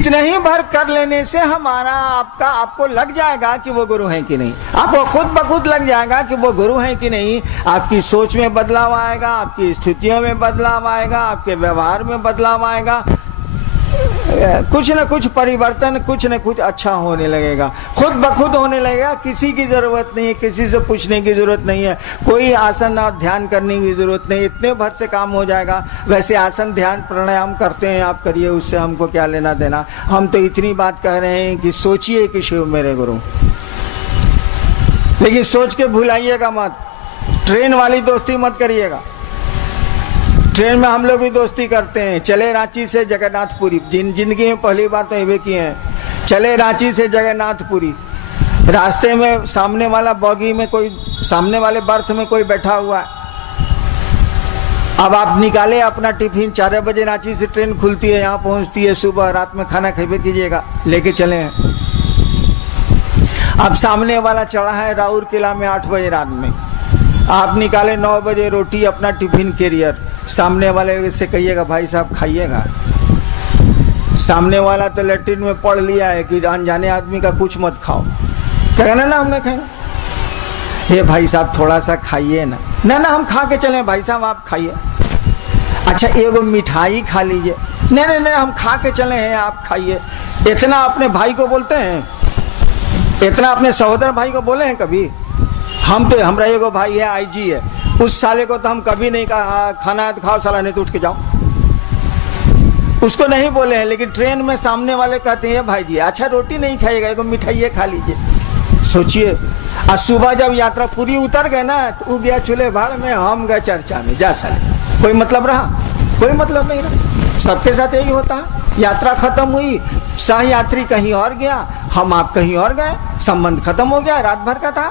इतना ही भर कर लेने से हमारा आपको लग जाएगा कि वो गुरु हैं कि नहीं। आपको खुद ब खुद लग जाएगा कि वो गुरु हैं कि नहीं। आपकी सोच में बदलाव आएगा, आपकी स्थितियों में बदलाव आएगा, आपके व्यवहार में बदलाव आएगा, कुछ न कुछ परिवर्तन, कुछ न कुछ अच्छा होने लगेगा, खुद ब खुद होने लगेगा। किसी की जरूरत नहीं है, किसी से पूछने की जरूरत नहीं है, कोई आसन और ध्यान करने की जरूरत नहीं, इतने भर से काम हो जाएगा। वैसे आसन ध्यान प्राणायाम करते हैं, आप करिए, उससे हमको क्या लेना देना। हम तो इतनी बात कह रहे हैं कि सोचिए कि शिव मेरे गुरु, लेकिन सोच के भुलाइएगा मत। ट्रेन वाली दोस्ती मत करिएगा। ट्रेन में हम लोग भी दोस्ती करते हैं। चले रांची से जगन्नाथपुरी, जिंदगी में पहली बार तो ये किए हैं। चले रांची से जगन्नाथपुरी, रास्ते में सामने वाला बॉगी में कोई, सामने वाले बर्थ में कोई बैठा हुआ है। अब आप निकाले अपना टिफिन, 4 बजे रांची से ट्रेन खुलती है, यहाँ पहुंचती है सुबह, रात में खाना खेबे कीजिएगा, लेके चले हैं। अब सामने वाला चढ़ा है राउर किला में 8 बजे रात में, आप निकाले 9 बजे रोटी अपना टिफिन कैरियर, सामने वाले से कहिएगा भाई साहब खाइएगा। सामने वाला तो लैट्रिन में पढ़ लिया है कि अनजाने आदमी का कुछ मत खाओ, कहना ना हमने खाए, हे भाई साहब थोड़ा सा खाइए ना, ना हम खा के चले भाई साहब आप खाइए। अच्छा एगो मिठाई खा लीजिए, नहीं हम खा के चले हैं आप खाइए। इतना अपने भाई को बोलते हैं, इतना अपने सहोदर भाई को बोले हैं कभी? हम तो, हमरा एगो भाई है आईजी है, उस साले को तो हम कभी नहीं कहा खाना है तो खाओ, साला नहीं तो उठ के जाओ, उसको नहीं बोले हैं। लेकिन ट्रेन में सामने वाले कहते हैं भाई जी अच्छा रोटी नहीं खाइएगा, एगो मिठाई खा लीजिए। सोचिए, आज सुबह जब यात्रा पूरी उतर गए ना, तो गया चूल्हे भाड़ में, हम गए चर्चा में, जा साले कोई मतलब रहा? कोई मतलब नहीं रहा। सबके साथ यही होता है। यात्रा खत्म हुई, सह यात्री कहीं और गया, हम आप कहीं और गए, संबंध खत्म हो गया, रात भर का था।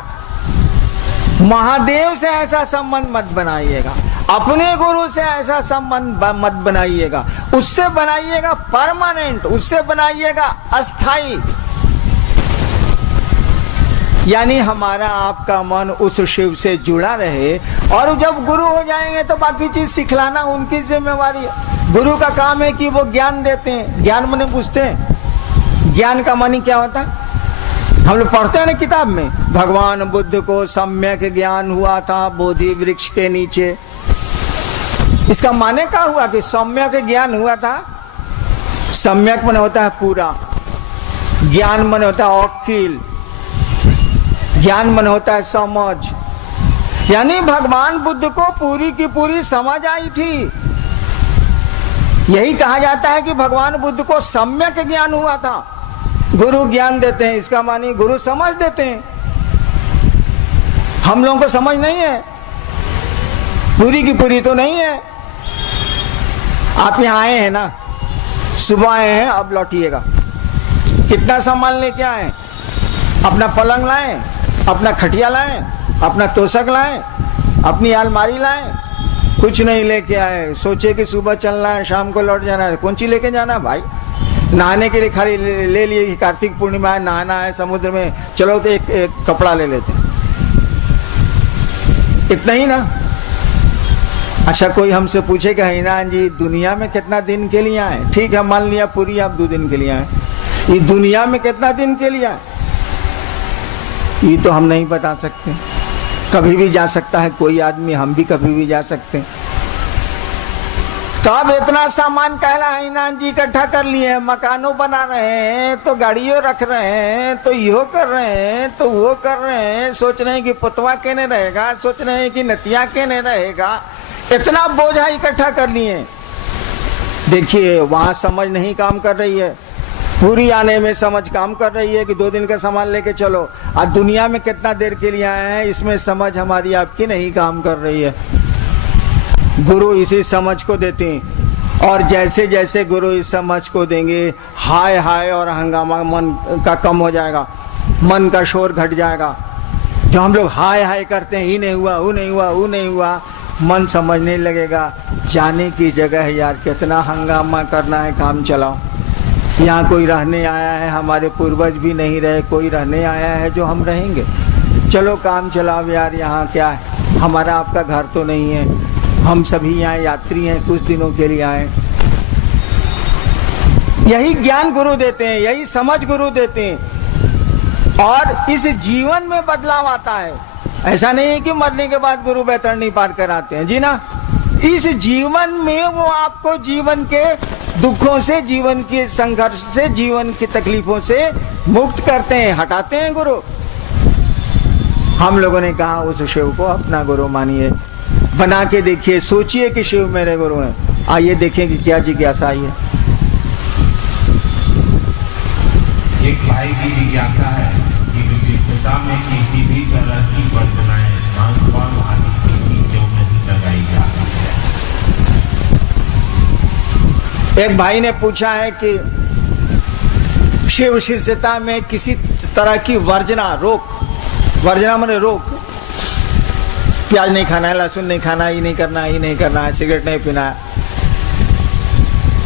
महादेव से ऐसा संबंध मत बनाइएगा, अपने गुरु से ऐसा संबंध मत बनाइएगा, उससे बनाइएगा परमानेंट, उससे बनाइएगा अस्थाई। यानी हमारा आपका मन उस शिव से जुड़ा रहे। और जब गुरु हो जाएंगे तो बाकी चीज सिखलाना उनकी जिम्मेवारी है। गुरु का काम है कि वो ज्ञान देते हैं। ज्ञान माने पूछते हैं, ज्ञान का मानी क्या होता है? हम लोग पढ़ते हैं ना किताब में, भगवान बुद्ध को सम्यक ज्ञान हुआ था बोधि वृक्ष के नीचे। इसका माने क्या हुआ कि सम्यक ज्ञान हुआ था? सम्यक माने होता है पूरा, ज्ञान माने होता है अकील, ज्ञान माने होता है समझ। यानी भगवान बुद्ध को पूरी की पूरी समझ आई थी। यही कहा जाता है कि भगवान बुद्ध को सम्यक ज्ञान हुआ था। गुरु ज्ञान देते हैं, इसका मानी गुरु समझ देते हैं। हम लोगों को समझ नहीं है, पूरी की पूरी तो नहीं है। आप यहाँ आए हैं ना, सुबह आए हैं, अब लौटिएगा। कितना सामान लेके आए? अपना पलंग लाएं, अपना खटिया लाएं, अपना तोशक लाएं, अपनी अलमारी लाएं, कुछ नहीं लेके आए। सोचे कि सुबह चलना है, शाम को लौट जाना है, कौन सी लेके जाना है भाई? नहाने के लिए खाली ले लिए कि कार्तिक पूर्णिमा है, नहाना है समुद्र में, चलो तो एक कपड़ा ले लेते हैं, इतना ही ना। अच्छा कोई हमसे पूछे कि हिनान जी दुनिया में कितना दिन के लिए आए? ठीक है मान लिया पूरी आप 2 दिन के लिए आए, ये दुनिया में कितना दिन के लिए आए ये तो हम नहीं बता सकते। कभी भी जा सकता है कोई आदमी, हम भी कभी भी जा सकते हैं। तो अब इतना सामान कहला हिनान जी इकट्ठा कर लिए हैं, मकानों बना रहे हैं, तो गाड़ियों रख रहे हैं, तो यो कर रहे हैं, तो वो कर रहे हैं, सोच रहे हैं कि पुतवा केने रहेगा, सोच रहे हैं कि नतिया केने रहेगा, इतना बोझा इकट्ठा कर लिए। देखिए वहां समझ नहीं काम कर रही है, पूरी आने में समझ काम कर रही है कि 2 दिन का सामान लेके चलो। आज दुनिया में कितना देर के लिए आए हैं, इसमें समझ हमारी आपकी नहीं काम कर रही है। गुरु इसी समझ को देते हैं, और जैसे जैसे गुरु इस समझ को देंगे, हाय हाय और हंगामा मन का कम हो जाएगा, मन का शोर घट जाएगा। जो हम लोग हाय हाय करते हैं, ही नहीं हुआ, वो नहीं हुआ, वो नहीं हुआ, मन समझने लगेगा जाने की जगह है यार, कितना हंगामा करना है, काम चलाओ। यहाँ कोई रहने आया है, हमारे पूर्वज भी नहीं रहे, कोई रहने आया है जो हम रहेंगे, चलो काम चलाओ यार। यहाँ क्या है, हमारा आपका घर तो नहीं है, हम सभी यहाँ यात्री हैं, कुछ दिनों के लिए आए। यही ज्ञान गुरु देते हैं, यही समझ गुरु देते हैं, और इस जीवन में बदलाव आता है। ऐसा नहीं है कि मरने के बाद गुरु बैतरणी पार कराते हैं, जी ना। इस जीवन में वो आपको जीवन के दुखों से, जीवन के संघर्ष से, जीवन की तकलीफों से मुक्त करते हैं, हटाते हैं गुरु। हम लोगों ने कहा उस शिव को अपना गुरु मानिए, बना के देखिए, सोचिए कि शिव मेरे गुरु हैं। आइए देखें कि क्या जिज्ञासा आई है। एक भाई की जिज्ञासा है कि विशिष्टता में किसी भी तरह की वर्जनाएं खान-पान आदि की क्यों नहीं लगाई जाती है। एक भाई ने पूछा है कि शिव विशिष्टता में किसी तरह की वर्जना, रोक, वर्जना माने रोक, प्याज नहीं खाना है, लहसुन नहीं खाना है, ये नहीं करना है, ये नहीं करना है, सिगरेट नहीं पीना है।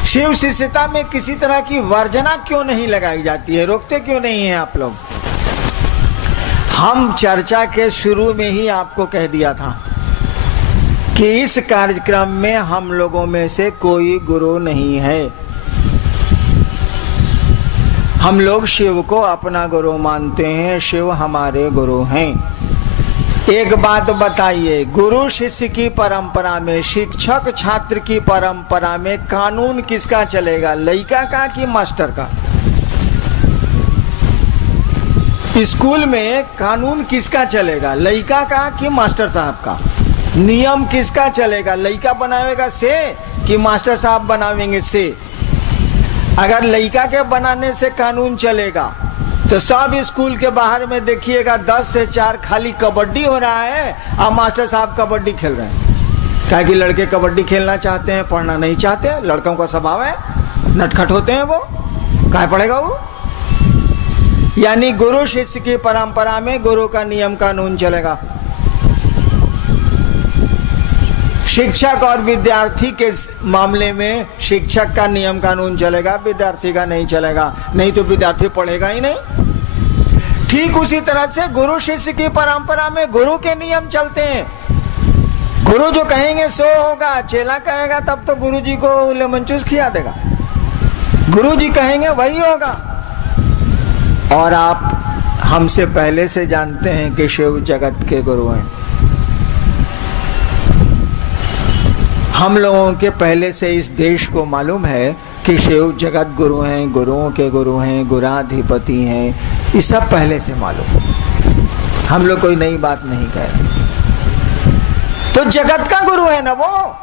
शिव शिष्यता में किसी तरह की वर्जना क्यों नहीं लगाई जाती है, रोकते क्यों नहीं हैं आप लोग? हम चर्चा के शुरू में ही आपको कह दिया था कि इस कार्यक्रम में हम लोगों में से कोई गुरु नहीं है। हम लोग शिव को अपना गुरु मानते हैं, शिव हमारे गुरु हैं। एक बात बताइए, गुरु शिष्य की परंपरा में, शिक्षक छात्र की परंपरा में कानून किसका चलेगा, लड़का का कि मास्टर का? स्कूल में कानून किसका चलेगा, लड़का का कि मास्टर साहब का? नियम किसका चलेगा, लड़का बनावेगा से कि मास्टर साहब बनावेंगे से? अगर लड़का के बनाने से कानून चलेगा तो सब स्कूल के बाहर में देखिएगा 10 से 4 खाली कबड्डी हो रहा है और मास्टर साहब कबड्डी खेल रहे हैं। क्या कि लड़के कबड्डी खेलना चाहते हैं, पढ़ना नहीं चाहते। लड़कों का स्वभाव है, नटखट होते हैं, वो क्या पढ़ेगा वो? यानी गुरु शिष्य की परंपरा में गुरु का नियम कानून चलेगा। शिक्षक और विद्यार्थी के मामले में शिक्षक का नियम कानून चलेगा, विद्यार्थी का नहीं चलेगा, नहीं तो विद्यार्थी पढ़ेगा ही नहीं। ठीक उसी तरह से गुरु शिष्य की परंपरा में गुरु के नियम चलते हैं। गुरु जो कहेंगे सो होगा, चेला कहेगा तब तो गुरु जी को लेमन जूस खिला देगा, गुरु जी कहेंगे वही होगा। और आप हमसे पहले से जानते हैं कि शिव जगत के गुरु हैं। हम लोगों के पहले से इस देश को मालूम है कि शिव जगत गुरु हैं, गुरुओं के गुरु हैं, गुराधिपति हैं, ये सब पहले से मालूम है। हम लोग कोई नई बात नहीं कह रहे। तो जगत का गुरु है ना वो।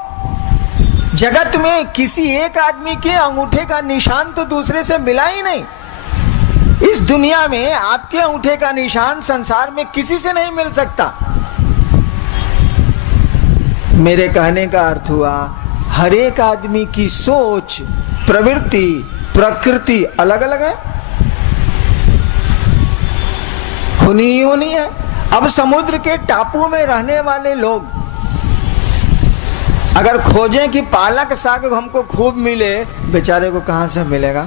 जगत में किसी एक आदमी के अंगूठे का निशान तो दूसरे से मिला ही नहीं। इस दुनिया में आपके अंगूठे का निशान संसार में किसी से नहीं मिल सकता। मेरे कहने का अर्थ हुआ, हर एक आदमी की सोच, प्रवृत्ति, प्रकृति अलग अलग है, होनी है। अब समुद्र के टापू में रहने वाले लोग अगर खोजें कि पालक साग हमको खूब मिले, बेचारे को कहां से मिलेगा?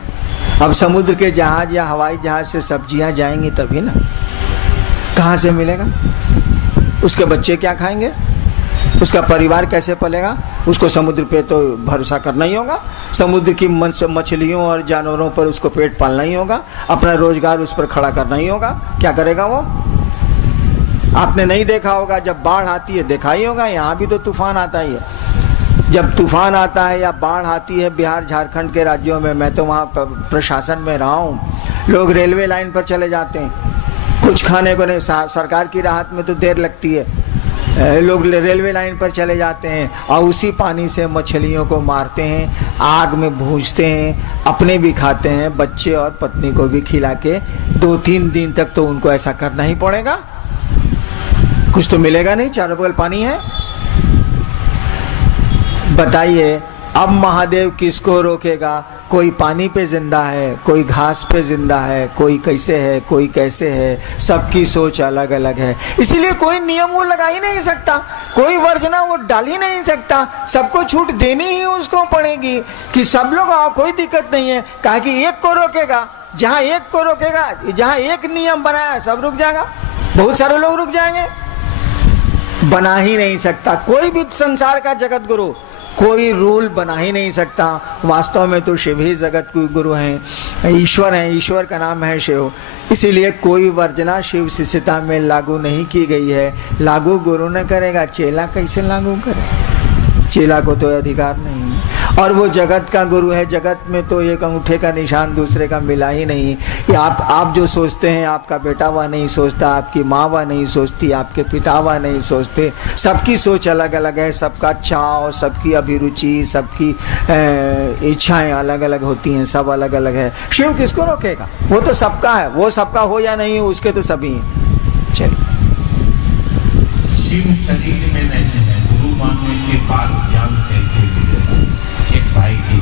अब समुद्र के जहाज या हवाई जहाज से सब्जियां जाएंगी तभी ना, कहां से मिलेगा? उसके बच्चे क्या खाएंगे, उसका परिवार कैसे पलेगा? उसको समुद्र पे तो भरोसा करना ही होगा, समुद्र की मछलियों और जानवरों पर उसको पेट पालना ही होगा, अपना रोजगार उस पर खड़ा करना ही होगा। क्या करेगा वो? आपने नहीं देखा होगा, जब बाढ़ आती है, देखा ही होगा, यहाँ भी तो तूफान आता ही है। जब तूफान आता है या बाढ़ आती है बिहार झारखंड के राज्यों में, मैं तो वहाँ प्रशासन में रहा हूँ, लोग रेलवे लाइन पर चले जाते हैं, कुछ खाने को नहीं, सरकार की राहत में तो देर लगती है, लोग रेलवे लाइन पर चले जाते हैं और उसी पानी से मछलियों को मारते हैं, आग में भूंजते हैं, अपने भी खाते हैं, बच्चे और पत्नी को भी खिला के 2-3 दिन तक तो उनको ऐसा करना ही पड़ेगा। कुछ तो मिलेगा नहीं, चारों बगल पानी है। बताइए अब महादेव किसको रोकेगा? कोई पानी पे जिंदा है, कोई घास पे जिंदा है, कोई कैसे है, कोई कैसे है, सबकी सोच अलग अलग है। इसीलिए कोई नियम वो लगा ही नहीं सकता, कोई वर्जना वो डाल ही नहीं सकता, सबको छूट देनी ही उसको पड़ेगी कि सब लोग आओ, कोई दिक्कत नहीं है। कहा कि एक को रोकेगा, जहां एक को रोकेगा, जहां एक नियम बनाया सब रुक जाएगा, बहुत सारे लोग रुक जाएंगे। बना ही नहीं सकता कोई भी संसार का जगत गुरु, कोई रूल बना ही नहीं सकता। वास्तव में तो शिव ही जगत के गुरु हैं, ईश्वर हैं, ईश्वर का नाम है शिव। इसीलिए कोई वर्जना शिव शिष्यता में लागू नहीं की गई है। लागू गुरु न करेगा, चेला कैसे लागू करे? चेला को तो अधिकार नहीं है। और वो जगत का गुरु है, जगत में तो एक अंगूठे का निशान दूसरे का मिला ही नहीं। कि आप जो सोचते हैं आपका बेटा वह नहीं सोचता, आपकी माँ वह नहीं सोचती, आपके पिता वह नहीं सोचते। सबकी सोच अलग अलग है, सबका चाव, सबकी अभिरुचि, सबकी इच्छाएं अलग अलग होती हैं, सब अलग अलग है। शिव किसको रोकेगा? वो तो सबका है, वो सबका हो या नहीं हो उसके तो सभी हैं। चलिए, शिव शरीर में नहीं है, गुरु मानने के बाद ज्ञान कैसे मिलेगा? एक भाई की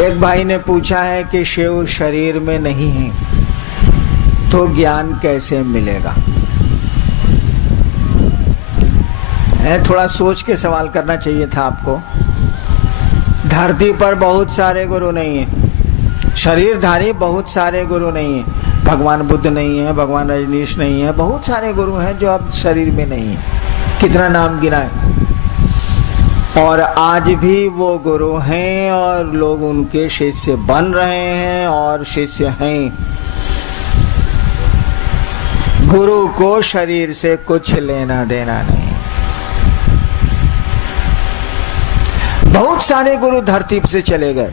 एक भाई ने पूछा है कि शिव शरीर में नहीं है तो ज्ञान कैसे मिलेगा? थोड़ा सोच के सवाल करना चाहिए था आपको। धरती पर बहुत सारे गुरु नहीं है, शरीरधारी बहुत सारे गुरु नहीं है। भगवान बुद्ध नहीं है, भगवान रजनीश नहीं है, बहुत सारे गुरु हैं जो अब शरीर में नहीं है। कितना नाम गिनाए। और आज भी वो गुरु हैं और लोग उनके शिष्य बन रहे हैं और शिष्य हैं। गुरु को शरीर से कुछ लेना देना नहीं। बहुत सारे गुरु धरती से चले गए,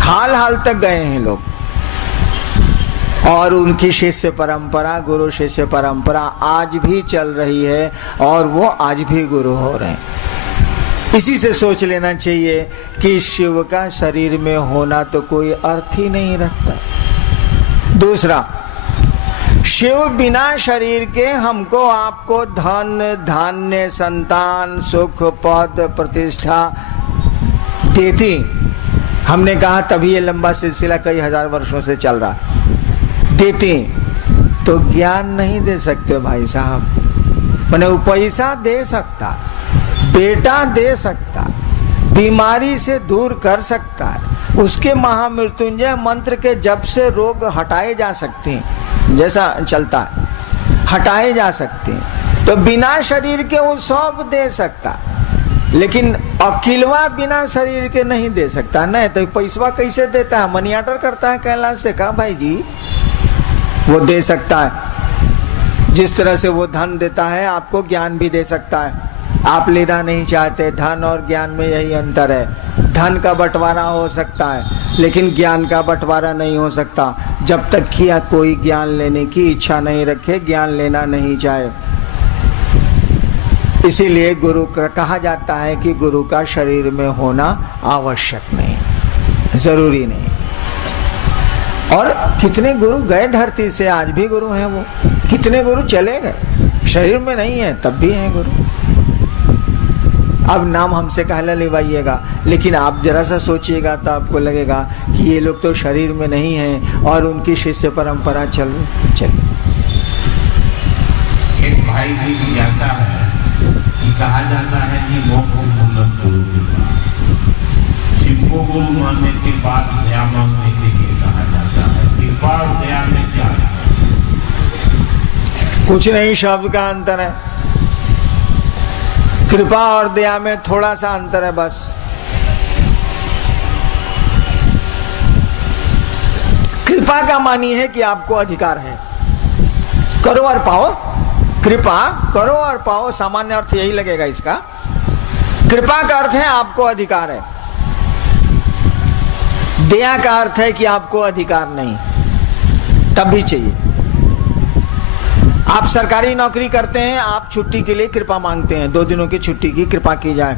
हाल हाल तक गए हैं लोग, और उनकी शिष्य परंपरा, गुरु शिष्य परंपरा आज भी चल रही है और वो आज भी गुरु हो रहे हैं। इसी से सोच लेना चाहिए कि शिव का शरीर में होना तो कोई अर्थ ही नहीं रखता। दूसरा, शिव बिना शरीर के हमको आपको धन धान्य संतान सुख पद प्रतिष्ठा देती। हमने कहा तभी ये लंबा सिलसिला कई हजार वर्षों से चल रहा। देते तो ज्ञान नहीं दे सकते भाई साहब। मैंने वो पैसा दे सकता, बेटा दे सकता, बीमारी से दूर कर सकता है, उसके महामृत्युंजय मंत्र के जप से रोग हटाए जा सकते हैं, जैसा चलता है हटाए जा सकते हैं। तो बिना शरीर के वो सब दे सकता, लेकिन अकिलवा बिना शरीर के नहीं दे सकता। नहीं तो पैसवा कैसे देता है? मनी ऑर्डर करता है कैलाश से। कहा भाई जी वो दे सकता है। जिस तरह से वो धन देता है आपको ज्ञान भी दे सकता है। आप लेना नहीं चाहते, धन और ज्ञान में यही अंतर है। धन का बंटवारा हो सकता है लेकिन ज्ञान का बंटवारा नहीं हो सकता। जब तक कि कोई ज्ञान लेने की इच्छा नहीं रखे, ज्ञान लेना नहीं चाहे। इसीलिए गुरु का कहा जाता है कि गुरु का शरीर में होना आवश्यक नहीं, जरूरी नहीं। और कितने गुरु गए धरती से, आज भी गुरु हैं वो। कितने गुरु चले गए, शरीर में नहीं है तब भी हैं गुरु। अब नाम हमसे कहला लिवाइएगा, लेकिन आप जरा सा सोचिएगा तो आपको लगेगा कि ये लोग तो शरीर में नहीं हैं और उनकी शिष्य परंपरा चल। एक भाई भी जिज्ञासा है कि कहा जाता है कि मोक्ष मूलम गुरु कृपा। शिव को गुरु मानने के बाद दया मांगने के लिए कहा जाता है। कृपा और दया में क्या है? कुछ नहीं, शब्द का अंतर है। कृपा और दया में थोड़ा सा अंतर है बस। कृपा का मानी है कि आपको अधिकार है, करो और पाओ। कृपा करो और पाओ, सामान्य अर्थ यही लगेगा इसका। कृपा का अर्थ है आपको अधिकार है, दया का अर्थ है कि आपको अधिकार नहीं, तब भी चाहिए। आप सरकारी नौकरी करते हैं, आप छुट्टी के लिए कृपा मांगते हैं, 2 दिनों की छुट्टी की कृपा की जाए।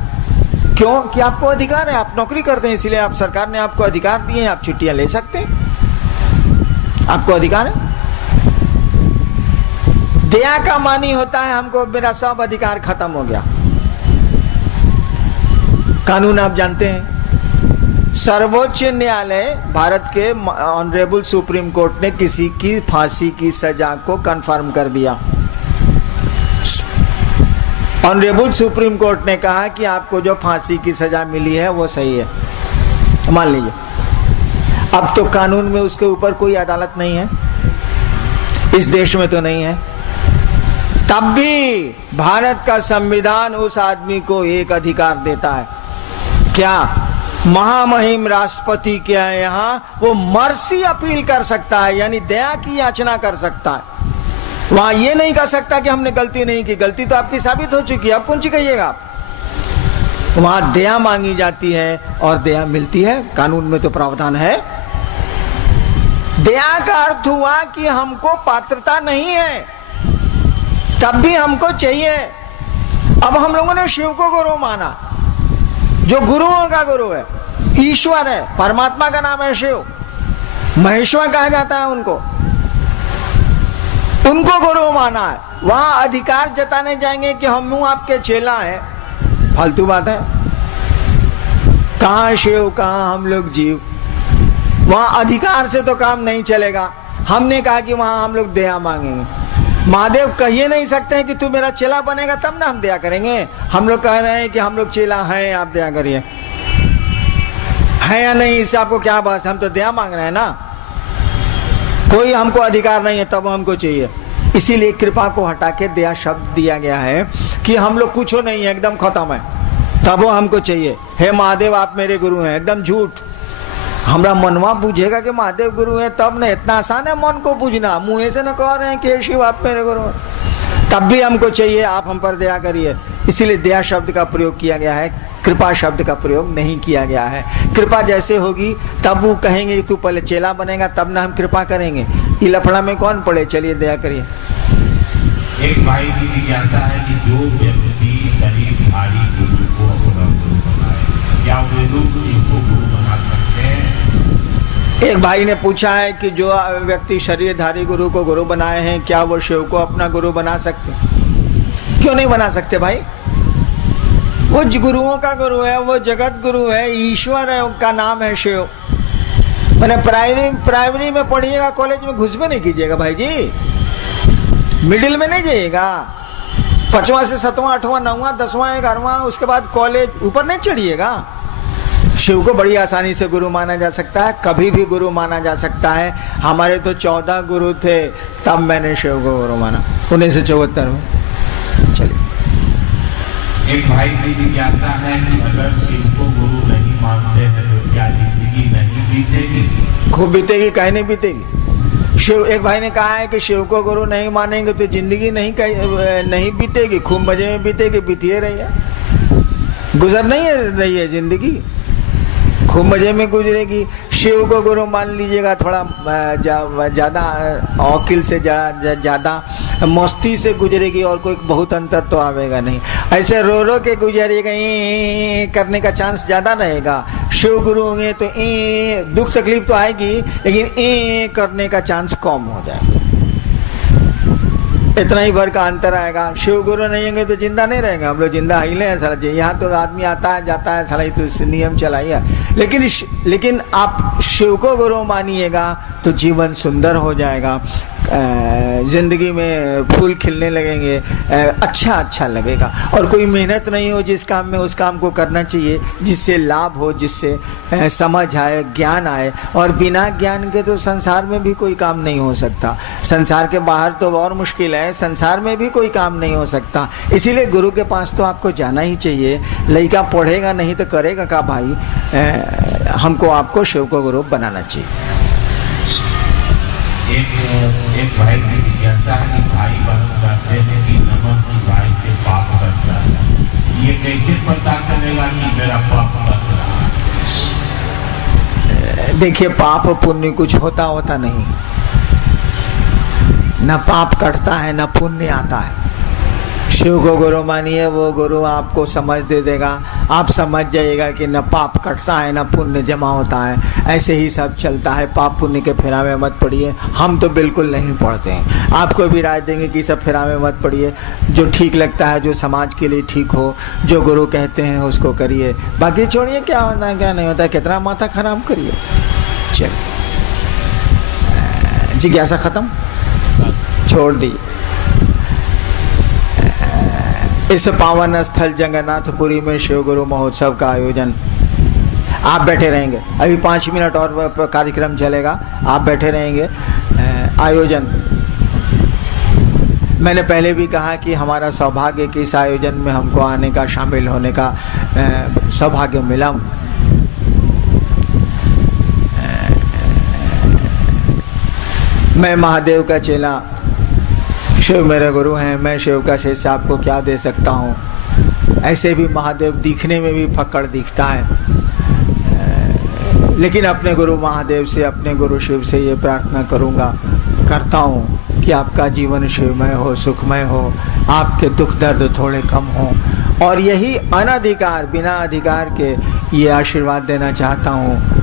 क्यों? कि आपको अधिकार है, आप नौकरी करते हैं, इसलिए आप सरकार ने आपको अधिकार दिए हैं, आप छुट्टियां ले सकते हैं, आपको अधिकार है। दया का मानी होता है हमको मेरा सब अधिकार खत्म हो गया। कानून आप जानते हैं, सर्वोच्च न्यायालय भारत के ऑनरेबल सुप्रीम कोर्ट ने किसी की फांसी की सजा को कंफर्म कर दिया। ऑनरेबल सुप्रीम कोर्ट ने कहा कि आपको जो फांसी की सजा मिली है वो सही है, मान लीजिए। अब तो कानून में उसके ऊपर कोई अदालत नहीं है, इस देश में तो नहीं है। तब भी भारत का संविधान उस आदमी को एक अधिकार देता है, क्या? महामहिम राष्ट्रपति के यहाँ वो मर्सी अपील कर सकता है, यानी दया की याचना कर सकता है। वहां ये नहीं कह सकता कि हमने गलती नहीं की, गलती तो आपकी साबित हो चुकी है, अब कौन सी कहिएगा। वहां दया मांगी जाती है और दया मिलती है, कानून में तो प्रावधान है। दया का अर्थ हुआ कि हमको पात्रता नहीं है, तब भी हमको चाहिए। अब हम लोगों ने शिव को गुरु माना, जो गुरुओं का गुरु है, ईश्वर है, परमात्मा का नाम है शिव, महेश्वर कहा जाता है उनको गुरु माना है। वहां अधिकार जताने जाएंगे कि हम आपके चेला हैं, फालतू बात है। कहां शिव, कहां हम लोग जीव। वहां अधिकार से तो काम नहीं चलेगा। हमने कहा कि वहां हम लोग दया मांगेंगे। महादेव कहिए नहीं सकते हैं कि तू मेरा चेला बनेगा तब ना हम दया करेंगे। हम लोग कह रहे हैं कि हम लोग चेला हैं, आप दया करिए। है या नहीं, इससे आपको क्या बस, हम तो दया मांग रहे हैं ना। कोई हमको अधिकार नहीं है, तब हमको चाहिए। इसीलिए कृपा को हटा के दया शब्द दिया गया है कि हम लोग कुछ नहीं है, एकदम खत्म है, तब वो हमको चाहिए। हे महादेव आप मेरे गुरु हैं, एकदम झूठ। हमारा मनवा बुझेगा कि महादेव गुरु है तब ना, इतना आसान है मन को बुझना। मुंह से न कह रहे हैं कि शिव आप मेरे गुरु हैं, तब भी हमको चाहिए आप हम पर दया करिए। इसीलिए दया शब्द का प्रयोग किया गया है, कृपा शब्द का प्रयोग नहीं किया गया है। कृपा जैसे होगी तब वो कहेंगे तू पहले चेला बनेगा तब ना हम कृपा करेंगे। ये लफड़ा में कौन पड़े, चलिए दया करिए। एक भाई की जिज्ञासा है कि जो व्यक्ति शरीरधारी गुरु को अपना गुरु बनाए, क्या वे लोग इनको गुरु बना सकते हैं? एक भाई ने पूछा है कि जो व्यक्ति शरीरधारी गुरु को गुरु बनाए हैं, क्या वो शिव को अपना गुरु बना सकते? क्यों नहीं बना सकते भाई? वो गुरुओं का गुरु है, वो जगत गुरु है, ईश्वर है, उनका नाम है शिव। मैंने प्राइमरी में पढ़िएगा, कॉलेज में घुस में नहीं कीजिएगा भाई जी, मिडिल में नहीं जाइएगा। 5वां से 7वां 8वां 9वां 10वां 11वां उसके बाद कॉलेज, ऊपर नहीं चढ़िएगा। शिव को बड़ी आसानी से गुरु माना जा सकता है, कभी भी गुरु माना जा सकता है। हमारे तो 14 गुरु थे, तब मैंने शिव को गुरु माना 1974 में। चलिए। एक भाई की जिज्ञासा है कि अगर शिव को गुरु नहीं मानते हैं तो क्या जिंदगी नहीं बीतेगी? खूब बीतेगी, काहे नहीं बीतेगी। शिव, एक भाई ने कहा है कि शिव को गुरु नहीं मानेंगे तो जिंदगी नहीं बीतेगी, खूब मजे में बीतेगी। बीतिए रही है, गुजर नहीं रही है जिंदगी, खूब मजे में गुजरेगी। शिव को गुरु मान लीजिएगा, थोड़ा ज्यादा औकिल से ज्यादा मस्ती से गुजरेगी और कोई बहुत अंतर तो आवेगा नहीं। ऐसे रो रो के गुजरेगा, करने का चांस ज्यादा रहेगा। शिव गुरु होंगे तो दुख तकलीफ तो आएगी, लेकिन करने का चांस कम हो जाएगा। इतना ही भर का अंतर आएगा। शिव गुरु नहीं होंगे तो जिंदा नहीं रहेंगे, हम लोग जिंदा हिले हैं साला। यहाँ तो आदमी आता है जाता है साला, तो नियम चलाइए। लेकिन आप शिव को गुरु मानिएगा तो जीवन सुंदर हो जाएगा, जिंदगी में फूल खिलने लगेंगे, अच्छा लगेगा। और कोई मेहनत नहीं हो जिस काम में, उस काम को करना चाहिए जिससे लाभ हो, जिससे समझ आए, ज्ञान आए। और बिना ज्ञान के तो संसार में भी कोई काम नहीं हो सकता। संसार के बाहर तो और मुश्किल है, संसार में भी कोई काम नहीं हो सकता। इसीलिए गुरु के पास तो आपको जाना ही चाहिए। लड़का पढ़ेगा नहीं तो करेगा क्या भाई? हमको आपको शिव को गुरु बनाना चाहिए। एक भाई की जिज्ञासा है कि भाई बहन कहते हैं कि नमक की भाई से पाप करता है, ये कैसे पता चलेगा कि मेरा पाप कर रहा है? देखिए, पाप पुण्य कुछ होता नहीं, न पाप कटता है न पुण्य आता है। शिव को गुरु मानिए, वो गुरु आपको समझ दे देगा। आप समझ जाइएगा कि न पाप कटता है न पुण्य जमा होता है, ऐसे ही सब चलता है। पाप पुण्य के फेरा में मत पड़िए, हम तो बिल्कुल नहीं पढ़ते हैं। आपको भी राय देंगे कि सब फेरा में मत पड़िए। जो ठीक लगता है, जो समाज के लिए ठीक हो, जो गुरु कहते हैं उसको करिए, बाकी छोड़िए क्या होता है क्या नहीं होता है, कितना माथा खराब करिए। चलिए, जिज्ञासा खत्म, छोड़ दीजिए। इस पावन स्थल जगन्नाथपुरी में शिव गुरु महोत्सव का आयोजन, आप बैठे रहेंगे, अभी 5 मिनट और कार्यक्रम चलेगा, आप बैठे रहेंगे। आयोजन मैंने पहले भी कहा कि हमारा सौभाग्य कि इस आयोजन में हमको आने का, शामिल होने का सौभाग्य मिला। मैं महादेव का चेला, शिव मेरे गुरु हैं, मैं शिव का शिष्य आपको क्या दे सकता हूँ। ऐसे भी महादेव दिखने में भी फक्कड़ दिखता है, लेकिन अपने गुरु महादेव से, अपने गुरु शिव से ये प्रार्थना करता हूँ कि आपका जीवन शिवमय हो, सुखमय हो, आपके दुख दर्द थोड़े कम हो, और यही अनधिकार, बिना अधिकार के ये आशीर्वाद देना चाहता हूँ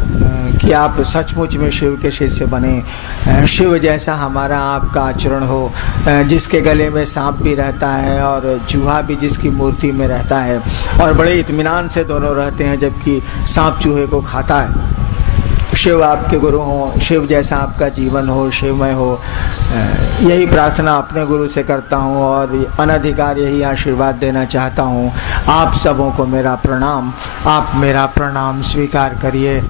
कि आप सचमुच में शिव के शिष्य बने। शिव जैसा हमारा आपका आचरण हो, जिसके गले में सांप भी रहता है और चूहा भी जिसकी मूर्ति में रहता है, और बड़े इत्मीनान से दोनों रहते हैं, जबकि सांप चूहे को खाता है। शिव आपके गुरु हो, शिव जैसा आपका जीवन हो, शिवमय हो, यही प्रार्थना अपने गुरु से करता हूँ और अनधिकार यही आशीर्वाद देना चाहता हूँ। आप सबों को मेरा प्रणाम, आप मेरा प्रणाम स्वीकार करिए।